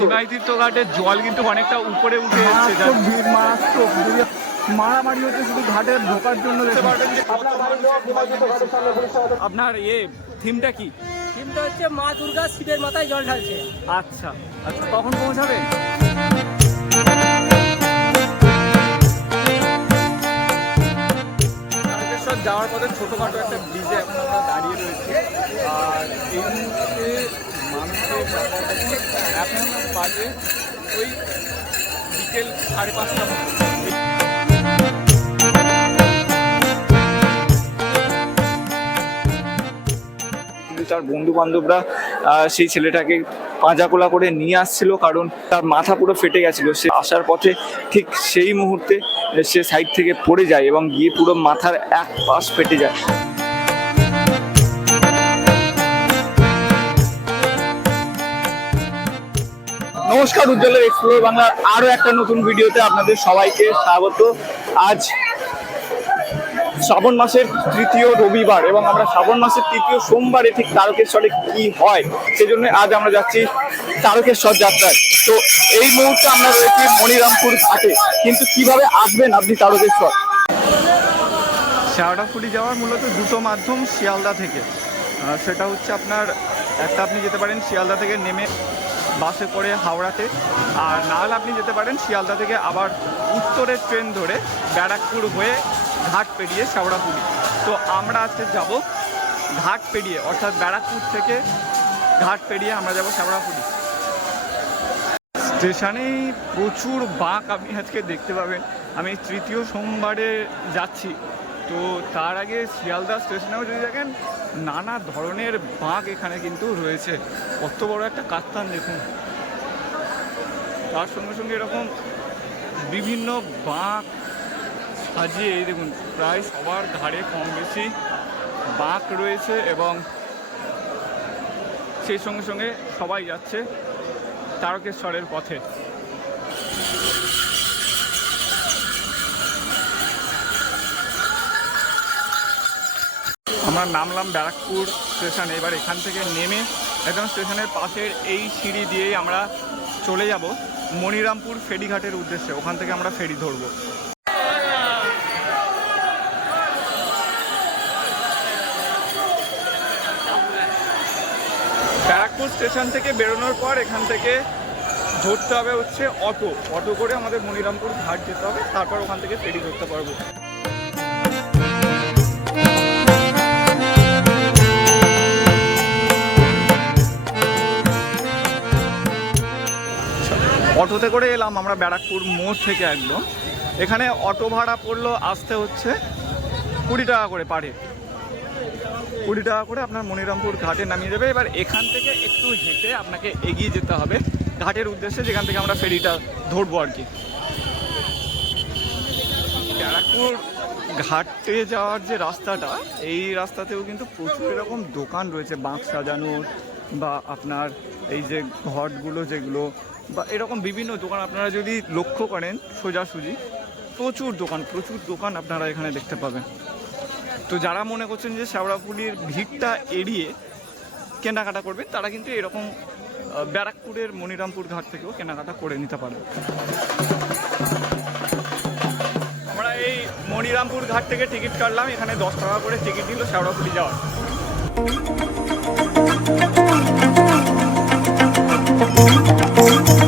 নিমাই তীর্থ ঘাটের জল কিন্তু অনেকটা উপরে উঠে এসছে মারামারি হচ্ছে শুধু ঘাটে ঢোকার জন্য আপনার ইয়ে থিমটা কি? থিমটা হচ্ছে মা দুর্গা শিবের মাথায় জল ঢালছে। আচ্ছা। আচ্ছা কখন পৌঁছাবেন যাওয়ার পথে ছোটোখাটো একটা ব্রিজে এখন আমরা দাঁড়িয়ে রয়েছি আর এই মুহূর্তে মানুষের ব্যাপারটা কি, এখন বাজে ওই বিকেল সাড়ে পাঁচটা তার বন্ধু বান্ধবরা সেই ছেলেটাকে পাঁজাকোলা করে নিয়ে আসছিল কারণ তার মাথা পুরো ফেটে গেছিল। সে আসার পথে ঠিক সেই মুহূর্তে সে সাইড থেকে পড়ে যায় এবং গিয়ে পুরো মাথার এক পাশ ফেটে যায়। নমস্কার, উজ্জ্বলের এক্সপ্লোর বাংলার আরও একটা নতুন ভিডিওতে আপনাদের সবাইকে স্বাগত। আজ শ্রাবণ মাসের তৃতীয় রবিবার এবং আমরা শ্রাবণ মাসের তৃতীয় সোমবারে ঠিক তারকেশ্বরে কি হয় সেজন্য আজ আমরা যাচ্ছি তারকেশ্বর যাত্রায়। তো এই মুহূর্তে আমরা রয়েছি মনিরামপুর ঘাটে। কিন্তু কীভাবে আসবেন আপনি তারকেশ্বর? শেওড়াফুলি যাওয়ার মূলত দুটো মাধ্যম শিয়ালদা থেকে। সেটা হচ্ছে আপনার, একটা আপনি যেতে পারেন শিয়ালদা থেকে নেমে বাসে করে হাওড়াতে। আর না হলে আপনি যেতে পারেন শিয়ালদা থেকে আবার উত্তরের ট্রেন ধরে ব্যারাকপুর হয়ে ঘাট পেরিয়ে শেওড়াফুলি তো আমরা আজকে যাব ঘাট পেরিয়ে, অর্থাৎ ব্যারাকপুর থেকে ঘাট পেরিয়ে আমরা যাব শেওড়াফুলি স্টেশনেই প্রচুর বাঁক আপনি আজকে দেখতে পাবেন। আমি তৃতীয় সোমবারে যাচ্ছি। তো তার আগে শিয়ালদা স্টেশনেও যদি দেখেন, নানা ধরনের বাঁক এখানে কিন্তু রয়েছে। কত বড় একটা কাস্তান দেখুন। তার সঙ্গে সঙ্গে এরকম বিভিন্ন বাঁক সাজিয়ে, এই দেখুন, প্রায় সবার ঘাড়ে কম বেশি বাঁক রয়েছে এবং সেই সঙ্গে সঙ্গে সবাই যাচ্ছে তারকেশ্বরের পথে। আমরা নামলাম ব্যারাকপুর স্টেশনে। এবার এখান থেকে নেমে একদম স্টেশনের পাশের এই সিঁড়ি দিয়েই আমরা চলে যাব মনিরামপুর ফেরিঘাটের উদ্দেশ্যে। ওখান থেকে আমরা ফেরি ধরবো। ব্যারাকপুর স্টেশন থেকে বেরোনোর পর এখান থেকে ধরতে হবে হচ্ছে অটো। অটো করে আমাদের মনিরামপুর ঘাট যেতে হবে। তারপর ওখান থেকে ফেরি ধরতে পারব। অটোতে করে এলাম আমরা ব্যারাকপুর মোড় থেকে একদম। এখানে অটো ভাড়া পড়ল আসতে হচ্ছে কুড়ি টাকা করে পারে কুড়ি টাকা করে আপনার মনিরামপুর ঘাটে নামিয়ে দেবে। এবার এখান থেকে একটু হেঁটে আপনাকে এগিয়ে যেতে হবে। ঘাটের উদ্দেশ্যে যেখান থেকে আমরা ফেরিটা ধরবো আর কি। ব্যারাকপুর ঘাটে যাওয়ার যে রাস্তাটা, এই রাস্তাতেও কিন্তু প্রচুর এরকম দোকান রয়েছে, বাঁক সাজানোর বা আপনার এই যে ঘটগুলো যেগুলো বা এরকম বিভিন্ন দোকান আপনারা যদি লক্ষ্য করেন সোজাসুজি প্রচুর দোকান প্রচুর দোকান আপনারা এখানে দেখতে পাবেন। তো যারা মনে করছেন যে শ্যাওড়াপুলির ভিড়টা এড়িয়ে কেনাকাটা করবে তারা কিন্তু এরকম ব্যারাকপুরের মনিরামপুর ঘাট থেকেও কেনাকাটা করে নিতে পারেন। আমরা এই মনিরামপুর ঘাট থেকে টিকিট কাটলাম, এখানে দশ টাকা করে টিকিট দিল শ্যাওড়াপুলি যাওয়ার। দশ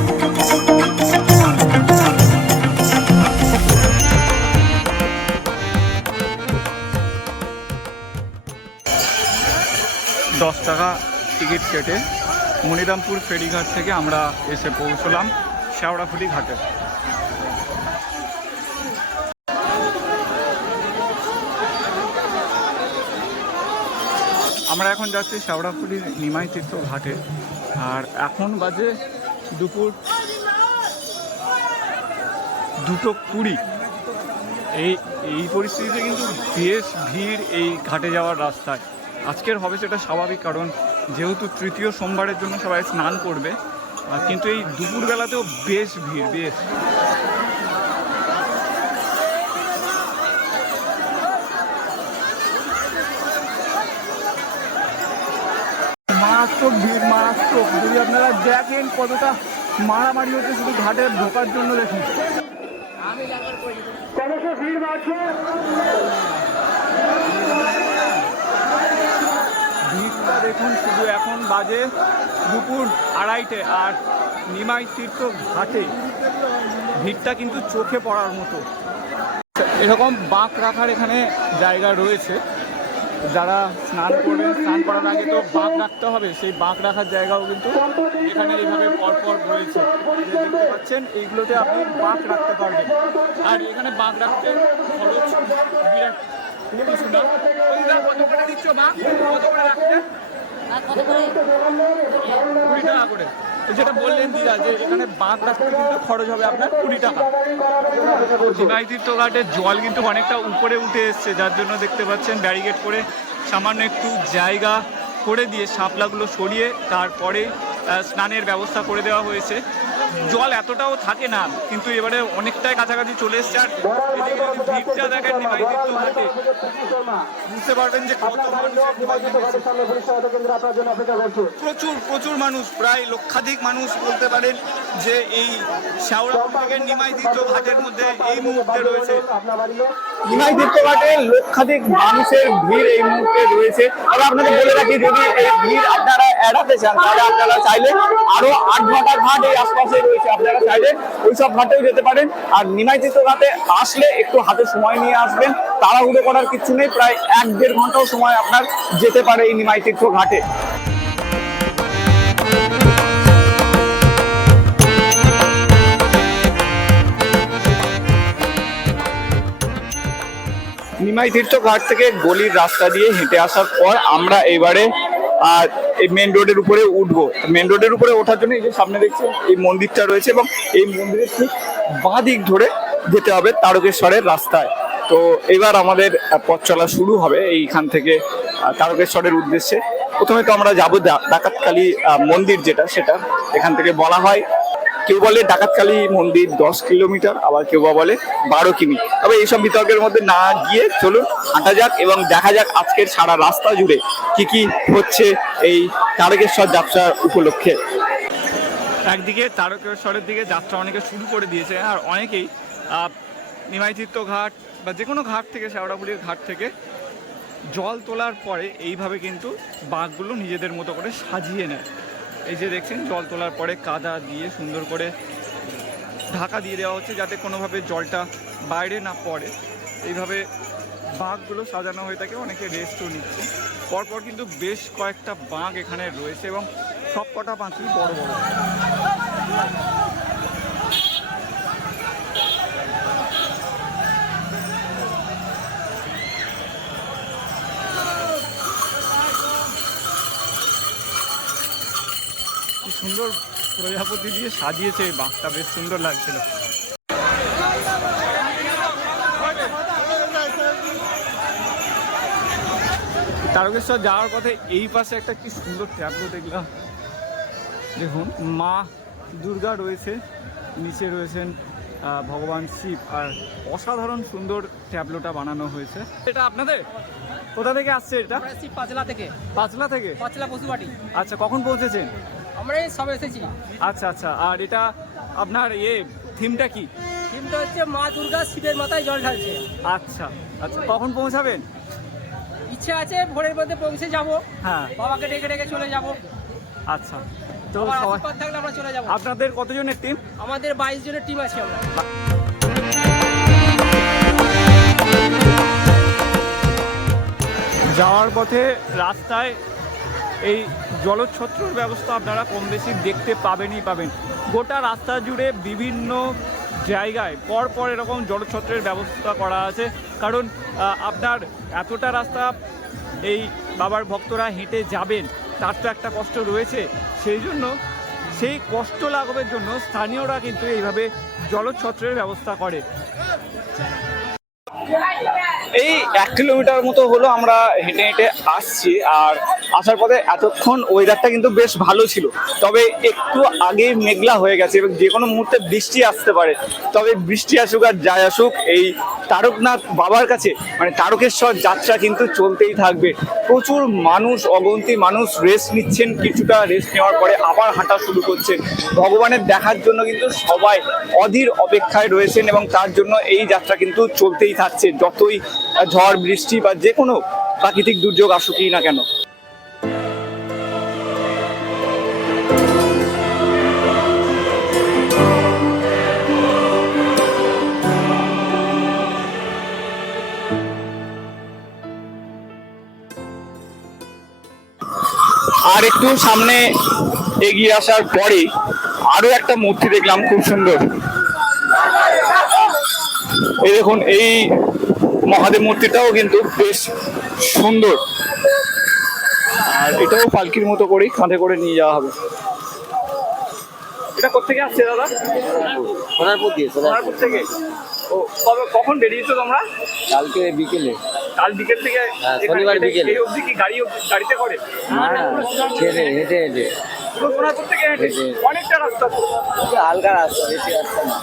টাকা টিকিট কেটে মনিরামপুর ফেরিঘাট থেকে আমরা এসে পৌঁছলাম শেওড়াফুলি ঘাটে। আমরা এখন যাচ্ছি শেওড়াফুলির নিমাই তীর্থ ঘাটে। আর এখন বাজে দুপুর দুটো কুড়ি। এই এই পরিস্থিতিতে কিন্তু বেশ ভিড় এই ঘাটে যাওয়ার রাস্তায়। আজকের হবে সেটা স্বাভাবিক কারণ যেহেতু তৃতীয় সোমবারের জন্য সবাই স্নান করবে আর কিন্তু এই দুপুরবেলাতেও বেশ ভিড় বেশ। মারাত্মক ভিড় মারাত্মক। যদি আপনারা দেখেন কতটা মারামারি হচ্ছে শুধু ঘাটে ঢোকার জন্য দেখুন। ভিড়টা দেখুন, শুধু এখন বাজে দুপুর আড়াইটে আর নিমাই তীর্থ ঘাটে। ভিড়টা কিন্তু চোখে পড়ার মতো। এরকম বাঁক রাখার এখানে জায়গা রয়েছে। যারা স্নান করবেন স্নান করার আগে তো বাঁক রাখতে হবে। সেই বাঁক রাখার জায়গাও কিন্তু এখানে এইভাবে পরপর রয়েছে। দেখতে পাচ্ছেন, এইগুলোতে আপনি বাঁক রাখতে পারবেন। আর এখানে বাঁক রাখতে খরচ বিরাট। কিছু না দিচ্ছ বাঁক? কত করে যেটা বললেন দিদা, যে এখানে বাঁধ রাখতে কিন্তু খরচ হবে আপনার কুড়ি টাকা। নিমাই ঘাটের জল কিন্তু অনেকটা উপরে উঠে এসছে, যার জন্য দেখতে পাচ্ছেন ব্যারিকেড করে সামান্য একটু জায়গা করে দিয়ে শাপলাগুলো সরিয়ে তারপরে স্নানের ব্যবস্থা করে দেওয়া হয়েছে। জল এতটাও থাকে না, কিন্তু এবারে অনেকটাই কাছাকাছি চলে এসছে। আর ভিড়টা দেখেন ঘাটে বুঝতে পারবেন যে কত প্রচুর প্রচুর মানুষ, প্রায় লক্ষাধিক মানুষ বলতে পারেন যে এই নিমাই মধ্যে এই মুহূর্তে রয়েছে। নিমাই তীর্থঘাটে লক্ষাধিক মানুষের ভিড় এই মুহূর্তে রয়েছে। তবে আপনাদের বলে রাখি, যদি এই ভিড় আপনারা এড়াতে চান, তাহলে আপনারা চাইলে আরও আট ঘণ্টা ঘাট এই আশপাশে রয়েছে আপনারা চাইলে ওইসব ঘাটেও যেতে পারেন। আর নিমাই তীর্থঘাটে আসলে একটু হাতে সময় নিয়ে আসবেন। তাড়াহুড়ো করার কিছু নেই, প্রায় এক দেড় ঘন্টাও সময় আপনার যেতে পারে এই নিমাই তীর্থ ঘাটে। নিমাই তীর্থ ঘাট থেকে গলির রাস্তা দিয়ে হেঁটে আসার পর আমরা এবারে আর এই মেন রোডের উপরে উঠবো। মেন রোডের উপরে ওঠার জন্য এই যে সামনে দেখছেন, এই মন্দিরটা রয়েছে এবং এই মন্দিরের ঠিক বাঁ দিক ধরে যেতে হবে তারকেশ্বরের রাস্তায়। তো এবার আমাদের পথ চলা শুরু হবে এইখান থেকে তারকেশ্বরের উদ্দেশ্যে। প্রথমে তো আমরা যাব ডাকাতকালী মন্দির যেটা, সেটা এখান থেকে বলা হয়। কেউ বলে ডাকাতকালী মন্দির দশ কিলোমিটার আবার কেউ বা বলে বারো কিমি। তবে এইসব বিতর্কের মধ্যে না গিয়ে চলুন হাঁটা যাক এবং দেখা যাক আজকের সারা রাস্তা জুড়ে কি কি হচ্ছে এই তারকেশ্বর যাত্রা উপলক্ষে। একদিকে তারকেশ্বরের দিকে যাত্রা অনেকে শুরু করে দিয়েছে আর অনেকেই আহ, নিমাই তীর্থ ঘাট বা যে কোনো ঘাট থেকে শেওড়াপুলির ঘাট থেকে জল তোলার পরে এইভাবে কিন্তু বাঘগুলো নিজেদের মতো করে সাজিয়ে নেয়। এই যে দেখছেন, জল তোলার পরে কাদা দিয়ে সুন্দর করে ঢাকা দিয়ে দেওয়া হচ্ছে যাতে কোনোভাবে জলটা বাইরে না পড়ে। এইভাবে বাঘগুলো সাজানো হয়ে থাকে, অনেকে রেস্টও নিচ্ছে। পরপর কিন্তু বেশ কয়েকটা বাঘ এখানে রয়েছে এবং সব কটা বাঁকই বড় বড়। সুন্দর প্রজাপতি দিয়ে সাজিয়েছে এই বাঘটা বেশ সুন্দর লাগছিল। তারকেশ্বর যাওয়ার পথে এই পাশে একটা কি সুন্দর ট্যাবলো দেখলাম। দেখুন মা দুর্গা রয়েছে নিচে রয়েছেন ভগবান শিব। আর অসাধারণ সুন্দর ট্যাবলোটা বানানো হয়েছে। এটা আপনাদের? কোথা থেকে আসছে এটা? পাঁচলা থেকে। পাঁচলা থেকে? পাঁচলা পশুবাটি আচ্ছা কখন পৌঁছেছেন? আমরা এই সব এসেছি। আচ্ছা আচ্ছা। আর এটা আপনার ইয়ে থিমটা কি? কিন্তু হচ্ছে মা দুর্গা শিবের মাথায় জল ঢালছে। আচ্ছা আচ্ছা। কখন পৌঁছাবেন? ইচ্ছে আছে ভোরের মধ্যে পৌঁছে যাব। হ্যাঁ। বাবাকে ডেকে ডেকে চলে যাব। আচ্ছা। তো থাকলে আমরা চলে যাব। আপনাদের কতজনের টিম আমাদের বাইশ জনের টিম আছে আমরা। যাওয়ার পথে রাস্তায় এই জলছত্রর ব্যবস্থা আপনারা কম বেশি দেখতে পাবেনই পাবেন। গোটা রাস্তা জুড়ে বিভিন্ন জায়গায় পর পর এরকম জলছত্রের ব্যবস্থা করা আছে। কারণ আপনার এতটা রাস্তা এই বাবার ভক্তরা হেঁটে যাবেন, তার তো একটা কষ্ট রয়েছে। সেই জন্য, সেই কষ্ট লাঘবের জন্য স্থানীয়রা কিন্তু এইভাবে জলছত্রের ব্যবস্থা করে। এই এক কিলোমিটার মতো হলো আমরা হেঁটে হেঁটে আসছি, আর আসার পথে এতক্ষণ ওয়েদারটা কিন্তু বেশ ভালো ছিল। তবে একটু আগে মেঘলা হয়ে গেছে এবং যে কোনো মুহূর্তে বৃষ্টি আসতে পারে। তবে বৃষ্টি আসুক আর যাই আসুক, এই তারকনাথ বাবার কাছে মানে তারকেশ্বর যাত্রা কিন্তু চলতেই থাকবে। প্রচুর মানুষ, অগন্তি মানুষ রেস্ট নিচ্ছেন, কিছুটা রেস্ট নেওয়ার পরে আবার হাঁটা শুরু করছেন। ভগবানের দেখার জন্য কিন্তু সবাই অধীর অপেক্ষায় রয়েছেন এবং তার জন্য এই যাত্রা কিন্তু চলতেই থাকছে। যতই ঝড়, বৃষ্টি বা যে কোনো প্রাকৃতিক দুর্যোগ আসুকই না কেন। আর একটু সামনে এগিয়ে আসার পরে আরও একটা মূর্তি দেখলাম, খুব সুন্দর। এই দেখুন, এই মহাদেব মূর্তিটাও কিন্তু বেশ সুন্দর। আর এটাও পালকির মতো করেই কাঁধে করে নিয়ে যাওয়া হবে। এটা কোথেকে আসছে দাদা? সোনারপুর দিয়ে সোনারপুর। থেকে। ও কবে কখন বেরিয়েছো তোমরা? কালকে বিকেলে। কাল বিকেল থেকে হ্যাঁ, শনিবার বিকেলে। এই অবধি কি গাড়ি গাড়িতে করে? না হেঁটে হেঁটে হেঁটে। সোনারপুর থেকে হেঁটে। অনেকটা রাস্তা। হালকা রাস্তা বেশি রাস্তা না।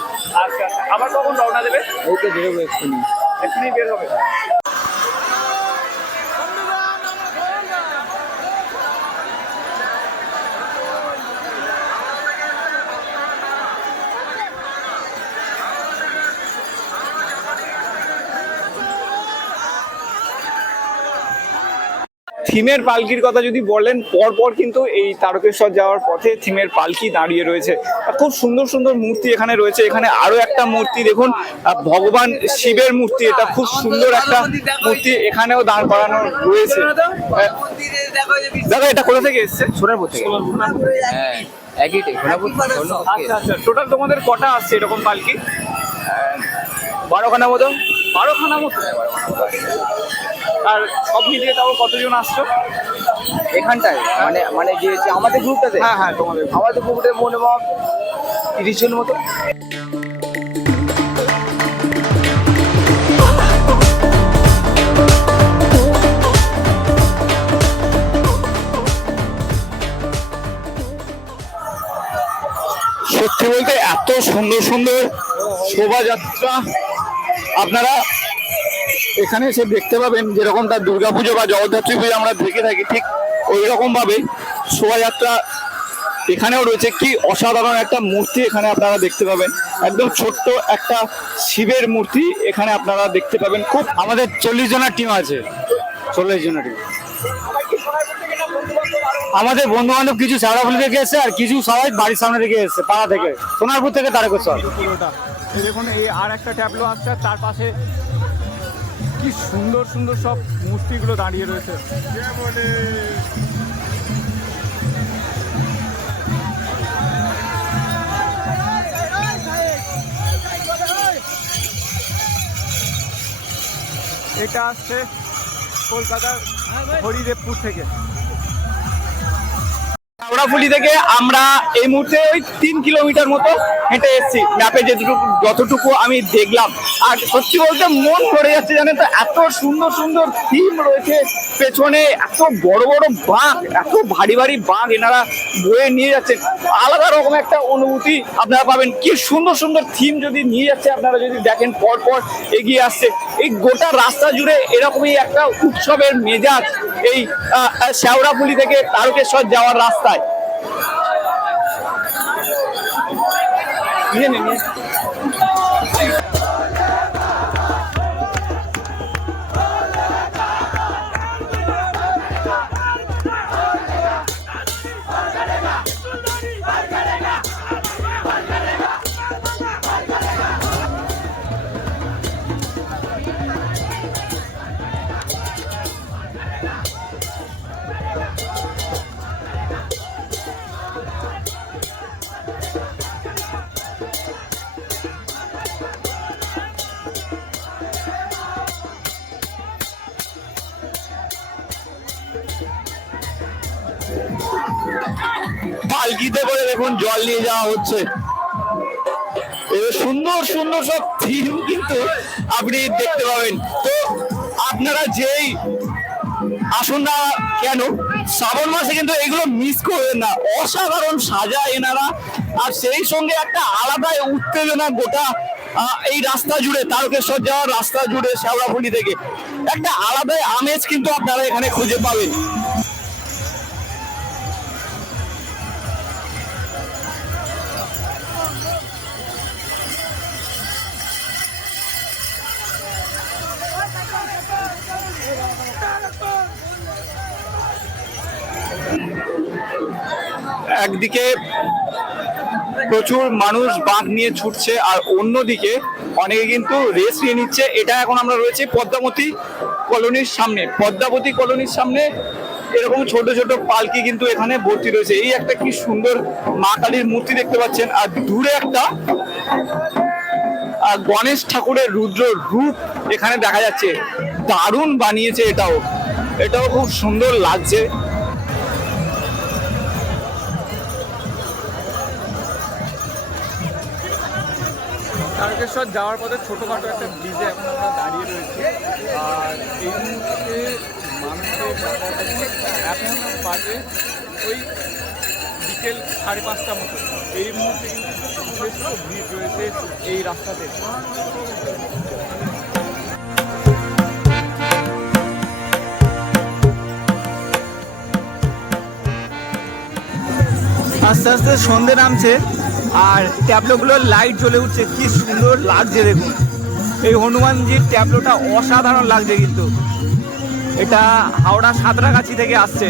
আচ্ছা আবার কখন রওনা দেবে? তো বেরোবো এক্ষুনি। এক্ষুনি বের হবে। থিমের পালকির কথা যদি বলেন পরপর কিন্তু এই তারকেশ্বর যাওয়ার পথে থিমের পালকি দাঁড়িয়ে রয়েছে। আর খুব সুন্দর সুন্দর মূর্তি এখানে রয়েছে। এখানে আরও একটা মূর্তি দেখুন ভগবান শিবের মূর্তি। এটা খুব সুন্দর একটা মূর্তি এখানেও দাঁড় করানো রয়েছে। দাদা এটা কোথা থেকে এসছে? সোনারপুর থেকে। হ্যাঁ একই সোনারপুর আচ্ছা আচ্ছা টোটাল তোমাদের কটা আসছে এরকম পালকি? বারোখানা মতো? বারোখানা মতো। আর সব মিলিয়ে তাও কতজন আসছো এখানটায়? মানে মানে যে আমাদের গ্রুপটাতে হ্যাঁ হ্যাঁ তোমাদের আমাদের গ্রুপে মনে হয় তিরিশ জন মতো। সত্যি বলতে এত সুন্দর সুন্দর শোভাযাত্রা। আপনারা এখানে এসে দেখতে পাবেন যেরকমটা দুর্গাপুজো বা জগদ্ধাত্রী পুজো আমরা দেখে থাকি, ঠিক ওই রকম ভাবে শোভাযাত্রা এখানেও রয়েছে। কি অসাধারণ একটা মূর্তি এখানে আপনারা দেখতে পাবেন। একদম ছোট্ট একটা শিবের মূর্তি এখানে আপনারা দেখতে পাবেন। খুব আমাদের চল্লিশ জনের টিম আছে। চল্লিশ জনের টিম আমাদের বন্ধু বান্ধব কিছু সারাফুলি থেকে এসছে আর কিছু সবাই বাড়ির সামনে থেকে এসছে, পাড়া থেকে। সোনারপুর থেকে তারকেশ্বর। দেখুন, এই আর একটা ট্যাবলো আসছে, তার পাশে কি সুন্দর সুন্দর সব মূর্তিগুলো দাঁড়িয়ে রয়েছে। এটা আসছে কলকাতার হরিদেবপুর থেকে। হাওড়াফুলি থেকে আমরা এই মুহূর্তে ওই তিন কিলোমিটার মতো হেঁটে এসেছি। ম্যাপে যেটুকু, যতটুকু আমি দেখলাম। আর সত্যি বলতে মন ভরে যাচ্ছে জানেন তো, এত সুন্দর সুন্দর থিম রয়েছে পেছনে, এত বড় বড় বাঘ এত ভারী ভারী বাঘ এনারা বয়ে নিয়ে যাচ্ছেন আলাদা রকম একটা অনুভূতি আপনারা পাবেন। কি সুন্দর সুন্দর থিম যদি নিয়ে যাচ্ছে, আপনারা যদি দেখেন পর পর এগিয়ে আসছে। এই গোটা রাস্তা জুড়ে এরকমই একটা উৎসবের মেজাজ এই শেওড়াফুলি থেকে তারকেশ্বর যাওয়ার রাস্তায়। নিয়ে নিন, নিয়ে নিন। পালকিতে করে দেখুন জল নিয়ে যাওয়া হচ্ছে। সুন্দর সুন্দর সব থিম কিন্তু আপনি দেখতে পাবেন। তো আপনারা যেই আসুন না কেন, শ্রাবণ মাসে কিন্তু এগুলো মিস করবেন না। অসাধারণ সাজা এনারা। আর সেই সঙ্গে একটা আলাদাই উত্তেজনা গোটা এই রাস্তা জুড়ে, তারকেশ্বর যাওয়ার রাস্তা জুড়ে শেওড়াফুলি থেকে। একটা আলাদাই আমেজ কিন্তু আপনারা এখানে খুঁজে পাবেন। একদিকে প্রচুর মানুষ বাঘ নিয়ে ছুটছে, আর অন্যদিকে অনেকে কিন্তু রেস নিয়ে নিচ্ছে। এটা এখন আমরা রয়েছে পদ্মাবতী কলোনির সামনে। পদ্মাবতী কলোনির সামনে এরকম ছোট ছোট পালকি কিন্তু এখানে ভর্তি রয়েছে। এই একটা কি সুন্দর মা কালীর মূর্তি দেখতে পাচ্ছেন। আর দূরে একটা গণেশ ঠাকুরের রুদ্র রূপ এখানে দেখা যাচ্ছে। দারুণ বানিয়েছে এটাও। এটাও খুব সুন্দর লাগছে। তারকেশ্বর যাওয়ার পথে ছোটোখাটো একটা ব্রিজে এখন আমরা দাঁড়িয়ে রয়েছি। আর এই মুহূর্তে মানুষের এখন বাজে ওই বিকেল সাড়ে পাঁচটা মতো। এই মুহূর্তে কিন্তু ভিড় রয়েছে এই রাস্তাতে। আস্তে আস্তে সন্ধে নামছে। আর ট্যাবলোগুলোর লাইট জ্বলে উঠছে, কি সুন্দর লাগছে দেখুন। এই হনুমানজির ট্যাবলোটা অসাধারণ লাগছে কিন্তু। এটা হাওড়া সাঁতরাগাছি থেকে আসছে।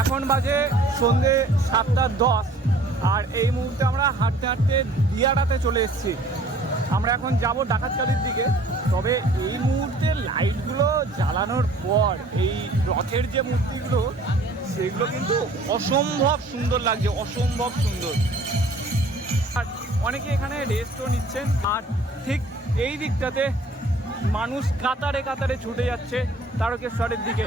এখন বাজে সন্ধে সাতটা দশ, আর এই মুহূর্তে আমরা হাঁটতে হাঁটতে দিয়াটাতে চলে এসেছি। আমরা এখন যাব ডাকাতকালির দিকে। তবে এই মুহূর্তে লাইটগুলো জ্বালানোর পর, এই রথের যে মূর্তিগুলো, সেগুলো কিন্তু অসম্ভব সুন্দর লাগছে, অসম্ভব সুন্দর। আর অনেকে এখানে রেস্টও নিচ্ছেন। আর ঠিক এই দিকটাতে মানুষ কাতারে কাতারে ছুটে যাচ্ছে তারকেশ্বরের দিকে।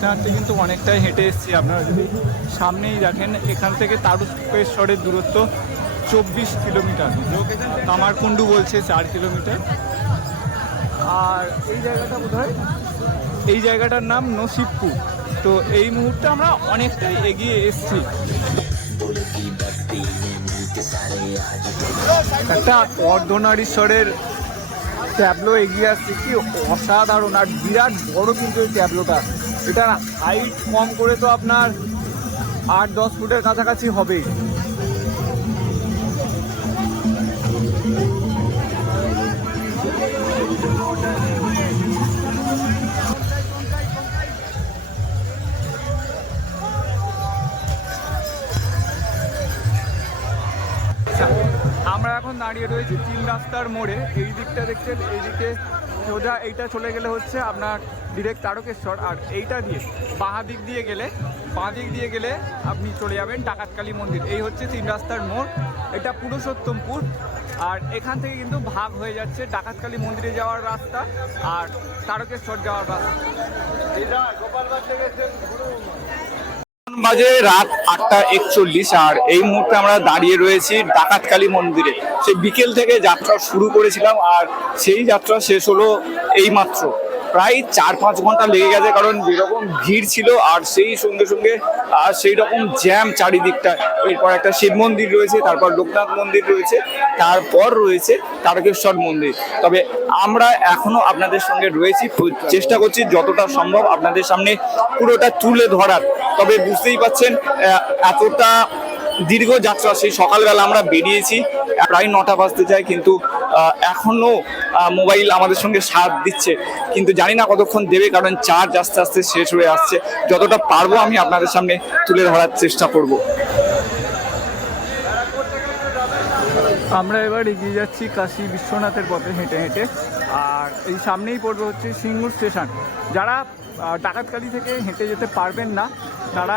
হাঁটতে হাঁটতে কিন্তু অনেকটাই হেঁটে এসেছি। আপনারা যদি সামনেই দেখেন, এখান থেকে তারকেশ্বরের দূরত্ব চব্বিশ কিলোমিটার। কামারকুণ্ডু বলছে চার কিলোমিটার। আর এই জায়গাটা বোধ এই জায়গাটার নাম নসিবপুর। তো এই মুহূর্তে আমরা অনেকটাই এগিয়ে এসেছি। একটা অর্ধনারীশ্বরের ট্যাবলো এগিয়ে আসছে। কি অসাধারণ আর বিরাট বড় কিন্তু এই ট্যাবলোটা। এটার হাইট কম করে তো আপনার আট, দশ ফুটের কাছাকাছি হবেই। আমরা এখন দাঁড়িয়ে রয়েছি তিন রাস্তার মোড়ে। এই দিকটা দেখছেন এইদিকে সোজা এইটা চলে গেলে হচ্ছে আপনার ডিরেক্ট তারকেশ্বর, আর এইটা দিয়ে বাঁ দিক দিয়ে গেলে, বাঁ দিক দিয়ে গেলে আপনি চলে যাবেন ডাকাতকালী মন্দির। এই হচ্ছে তিন রাস্তার মোড়, এটা পুরুষোত্তমপুর আর এখান থেকে কিন্তু ভাগ হয়ে যাচ্ছে ডাকাতকালী মন্দিরে যাওয়ার রাস্তা আর তারকেশ্বর যাওয়ার রাস্তা। বাজে রাত আটটা একচল্লিশ, আর এই মুহূর্তে আমরা দাঁড়িয়ে রয়েছি ডাকাতকালী মন্দিরে। সেই বিকেল থেকে যাত্রা শুরু করেছিলাম, আর সেই যাত্রা শেষ হলো এই মাত্র প্রায় চার পাঁচ ঘণ্টা লেগে গেছে, কারণ যেরকম ভিড় ছিল, আর সেই সঙ্গে সঙ্গে, আর সেই রকম জ্যাম চারিদিকটা। এরপর একটা শিব মন্দির রয়েছে, তারপর লোকনাথ মন্দির রয়েছে, তারপর রয়েছে তারকেশ্বর মন্দির। তবে আমরা এখনও আপনাদের সঙ্গে রয়েছি। চেষ্টা করছি যতটা সম্ভব আপনাদের সামনে পুরোটা তুলে ধরার। তবে বুঝতেই পাচ্ছেন এতটা দীর্ঘ যাত্রা সেই সকালবেলা আমরা বেরিয়েছি। প্রায় নটা বাজতে যায়, কিন্তু এখনও মোবাইল আমাদের সঙ্গে সাথ দিচ্ছে। কিন্তু জানি না কতক্ষণ দেবে, কারণ চার্জ আস্তে আস্তে শেষ হয়ে আসছে। যতটা পারব আমি আপনাদের সামনে তুলে ধরার চেষ্টা করব। আমরা এবার এগিয়ে যাচ্ছি কাশী বিশ্বনাথের পথে হেঁটে হেঁটে। আর এই সামনেই পড়বে হচ্ছে সিঙ্গুর স্টেশন। যারা ডাকাতকালি থেকে হেঁটে যেতে পারবেন না। তারা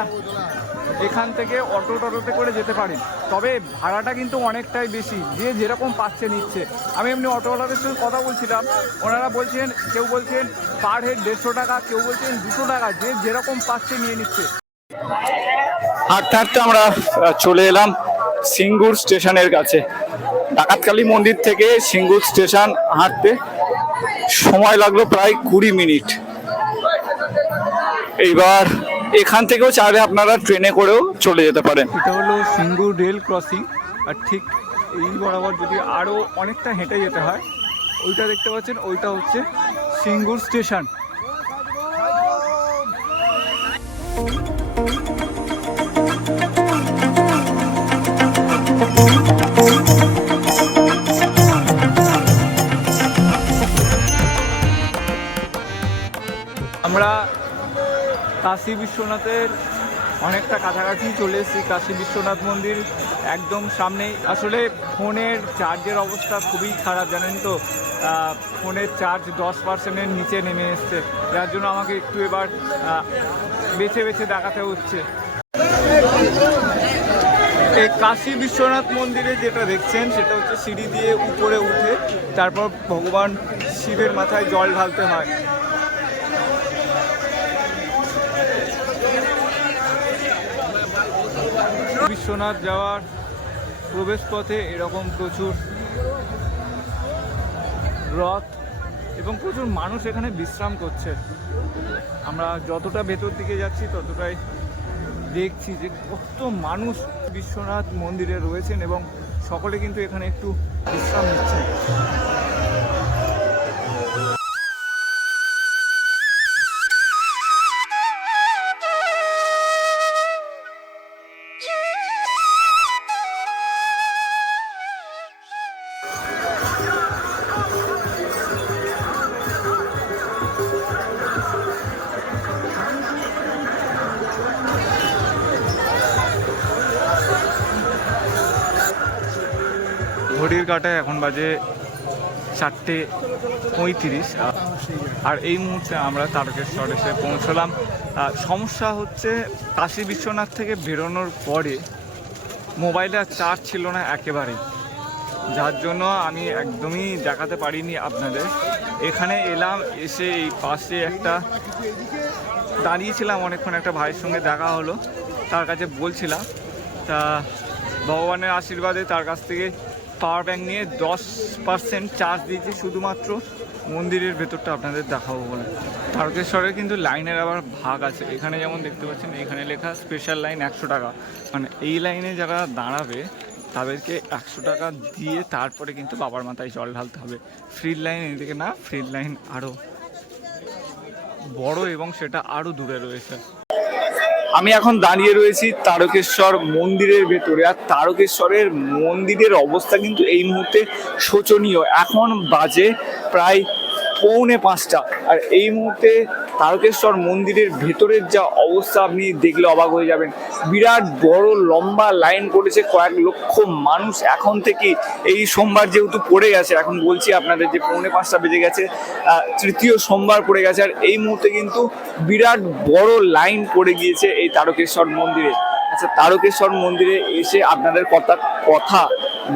এখান থেকে অটো টটোতে করে যেতে পারেন। তবে ভাড়াটা কিন্তু অনেকটাই বেশি। যে যেরকম পাচ্ছে, নিচ্ছে। আমি এমনি অটোওয়ালাদের সঙ্গে কথা বলছিলাম। ওনারা বলছেন, কেউ বলছেন, পার হেড দেড়শো টাকা, কেউ বলছেন দুশো টাকা, যে যেরকম পাচ্ছে নিয়ে নিচ্ছে। হাঁটতে হাঁটতে আমরা চলে এলাম সিঙ্গুর স্টেশনের কাছে। ডাকাতকালী মন্দির থেকে সিঙ্গুর স্টেশন হাঁটতে সময় লাগল প্রায় কুড়ি মিনিট। এইবার এখান থেকেও চাইলে আপনারা ট্রেনে করেও চলে যেতে পারেন। এটা হলো সিঙ্গুর রেল ক্রসিং। আর ঠিক এই বরাবর যদি আরও অনেকটা হেঁটে যেতে হয়, ওইটা দেখতে পাচ্ছেন, ওইটা হচ্ছে সিঙ্গুর স্টেশন। কাশী বিশ্বনাথের অনেকটা কাছাকাছি চলে এসেছি, কাশী বিশ্বনাথ মন্দির একদম সামনেই। আসলে ফোনের চার্জের অবস্থা খুবই খারাপ, জানেন তো? ফোনের চার্জ দশ পার্সেন্টের নিচে নেমে এসছে। যার জন্য আমাকে একটু এবার বেছে বেছে দেখাতে হচ্ছে। এই কাশী বিশ্বনাথ মন্দিরে যেটা দেখছেন, সেটা হচ্ছে সিঁড়ি দিয়ে উপরে উঠে তারপর ভগবান শিবের মাথায় জল ঢালতে হয়। বিশ্বনাথ যাওয়ার প্রবেশ পথে এরকম প্রচুর রথ এবং প্রচুর মানুষ এখানে বিশ্রাম করছে। আমরা যতটা ভেতর দিকে যাচ্ছি, ততটাই দেখছি যে কত মানুষ বিশ্বনাথ মন্দিরে রয়েছেন এবং সকলে কিন্তু এখানে একটু বিশ্রাম নিচ্ছেন। কাটায় এখন বাজে চারটে পঁয়ত্রিশ। আর এই মুহূর্তে আমরা তারকেশ্বর এসে পৌঁছলাম। সমস্যা হচ্ছে কাশী বিশ্বনাথ থেকে বেরোনোর পরে মোবাইলে আর চার্জ ছিল না একেবারেই। যার জন্য আমি একদমই দেখাতে পারিনি আপনাদের। এখানে এলাম, এসে এই পাশে একটা দাঁড়িয়েছিলাম, অনেকক্ষণ একটা ভাইয়ের সঙ্গে দেখা হলো। তার কাছে বলছিলাম, তা ভগবানের আশীর্বাদে তার কাছ থেকে পাওয়ার ব্যাংক নিয়ে দশ পার্সেন্ট চার্জ দিয়েছি শুধুমাত্র মন্দিরের ভেতরটা আপনাদের দেখাবো বলে। তারকেশ্বরের কিন্তু লাইনের আবার ভাগ আছে। এখানে যেমন দেখতে পাচ্ছেন, এখানে লেখা স্পেশাল লাইন একশো টাকা। মানে এই লাইনে যারা দাঁড়াবে, তাদেরকে একশো টাকা দিয়ে তারপরে কিন্তু বাবার মাথায় জল ঢালতে হবে। ফ্রি লাইন এদিকে না ফ্রি লাইন আরও বড় এবং সেটা আরও দূরে রয়েছে। আমি এখন দাঁড়িয়ে রয়েছি তারকেশ্বর মন্দিরের ভেতরে, আর তারকেশ্বরের মন্দিরের অবস্থা কিন্তু এই মুহূর্তে শোচনীয়। এখন বাজে প্রায় পৌনে পাঁচটা, আর এই মুহূর্তে তারকেশ্বর মন্দিরের ভেতরের যা অবস্থা, আপনি দেখলে অবাক হয়ে যাবেন। বিরাট বড় লম্বা লাইন পড়েছে কয়েক লক্ষ মানুষ। এখন থেকে এই সোমবার যেহেতু পড়ে গেছে, এখন বলছি আপনাদের যে পৌনে পাঁচটা বেজে গেছে তৃতীয় সোমবার পড়ে গেছে। আর এই মুহূর্তে কিন্তু বিরাট বড় লাইন পড়ে গিয়েছে এই তারকেশ্বর মন্দিরে। আচ্ছা তারকেশ্বর মন্দিরে এসে আপনাদের কথা কথা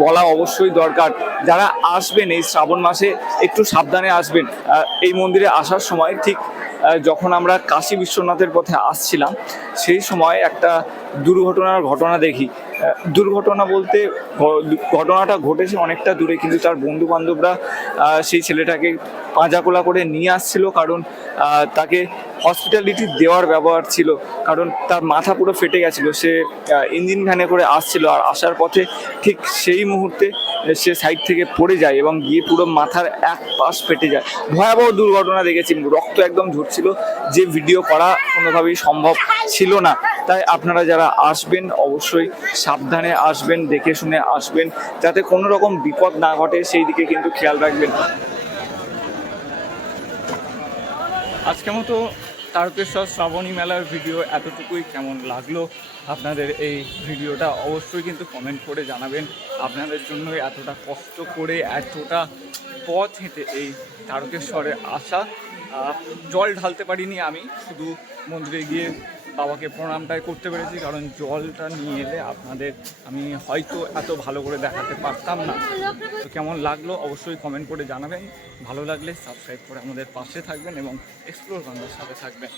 বলা অবশ্যই দরকার। যারা আসবেন এই শ্রাবণ মাসে, একটু সাবধানে আসবেন। এই মন্দিরে আসার সময় ঠিক যখন আমরা কাশী বিশ্বনাথের পথে আসছিলাম, সেই সময় একটা দুর্ঘটনার ঘটনা দেখি। দুর্ঘটনা বলতে ঘটনাটা ঘটেছে অনেকটা দূরে, কিন্তু তার বন্ধু বান্ধবরা সেই ছেলেটাকে পাঁজাকোলা করে নিয়ে আসছিল কারণ তাকে হসপিটালিটি দেওয়ার ব্যবহার ছিল, কারণ তার মাথা পুরো ফেটে গেছিল। সে ইঞ্জিন ভ্যানে করে আসছিল আর আসার পথে ঠিক সেই মুহূর্তে সে সাইড থেকে পড়ে যায় এবং গিয়ে পুরো মাথার এক পাশ ফেটে যায়। ভয়াবহ দুর্ঘটনা দেখেছি, রক্ত একদম ঝরছিল, যে ভিডিও করা কোনোভাবেই সম্ভব ছিল না। তাই আপনারা যারা আসবেন, অবশ্যই সাবধানে আসবেন, দেখে শুনে আসবেন, যাতে কোনো রকম বিপদ না ঘটে, সেই দিকে কিন্তু খেয়াল রাখবেন। আজকের মতো তারকেশ্বর শ্রাবণী মেলার ভিডিও এতটুকুই কেমন লাগল আপনাদের এই ভিডিওটা অবশ্যই কিন্তু কমেন্ট করে জানাবেন। আপনাদের জন্য এতটা কষ্ট করে, এতটা পথ হেঁটে এই তারকেশ্বরে আসা। জল ঢালতে পারিনি আমি, শুধু মন্দিরে গিয়ে বাবাকে প্রণামটাই করতে পেরেছি, কারণ জলটা নিয়ে এলে আপনাদের আমি হয়তো এত ভালো করে দেখাতে পারতাম না। তো কেমন লাগল অবশ্যই কমেন্ট করে জানাবেন। ভালো লাগলে সাবস্ক্রাইব করে আমাদের পাশে থাকবেন এবং এক্সপ্লোর বাংলার সাথে থাকবেন।